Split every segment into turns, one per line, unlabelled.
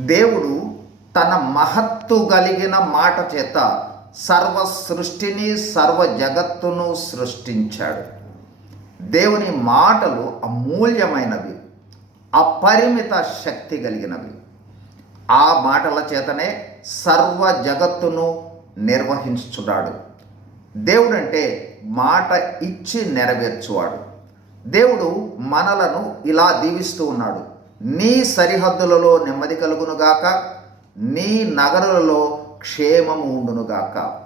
దేవుడు తన మహత్తు కలిగిన మాట చేత సర్వ సృష్టిని సర్వ జగత్తును సృష్టించాడు. దేవుని మాటలు అమూల్యమైనవి అపరిమిత శక్తి కలిగినవి. ఆ మాటల చేతనే సర్వ జగత్తును నిర్వహించుచున్నాడు. దేవుడంటే మాట ఇచ్చి నెరవేర్చువాడు. దేవుడు మనలను ఇలా దీవిస్తూ ఉన్నాడు. నీ సరిహద్దులలో నెమ్మది కలుగునుగాక నీ నగరులలో క్షేమము ఉండునుగాక.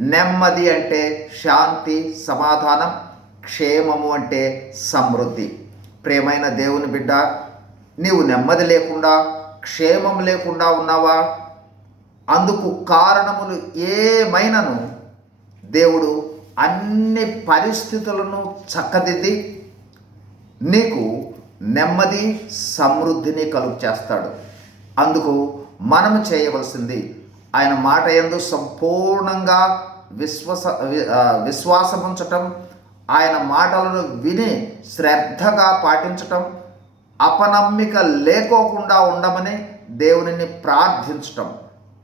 నెమ్మది అంటే శాంతి సమాధానం క్షేమము అంటే సమృద్ధి. ప్రేమైన దేవుని బిడ్డ నీవు నెమ్మది లేకుండా క్షేమం లేకుండా ఉన్నావా? అందుకు కారణములు ఏమైనను దేవుడు అన్ని పరిస్థితులను చక్కదిద్ది నీకు నెమ్మది సమృద్ధిని కలుగు చేస్తాడు అందుకు మనం చేయవలసింది ఆయన మాట ఎందు సంపూర్ణంగా విశ్వాస వి- విశ్వాసం ఉంచటం ఆయన మాటలను విని శ్రద్ధగా పాటించటం అపనమ్మిక లేకోకుండా ఉండమని దేవునిని ప్రార్థించటం.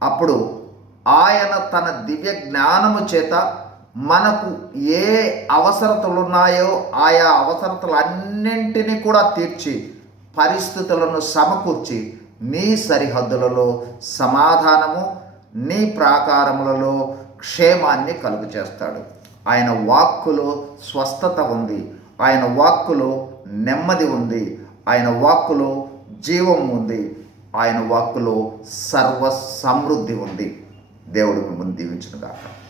అప్పుడు ఆయన తన దివ్య జ్ఞానము చేత మనకు ఏ అవసరతలు ఉన్నాయో ఆయా అవసరతలన్నింటినీ కూడా తీర్చి పరిస్థితులను సమకూర్చి నీ సరిహద్దులలో సమాధానము నీ ప్రాకారములలో క్షేమాన్ని కలుగు చేస్తాడు ఆయన వాక్కులో స్వస్థత ఉంది. ఆయన వాక్కులో నెమ్మది ఉంది. ఆయన వాక్కులో జీవం ఉంది. ఆయన వాక్కులో సర్వ సమృద్ధి ఉంది. దేవుడు మిమ్మల్ని దీవించును కాక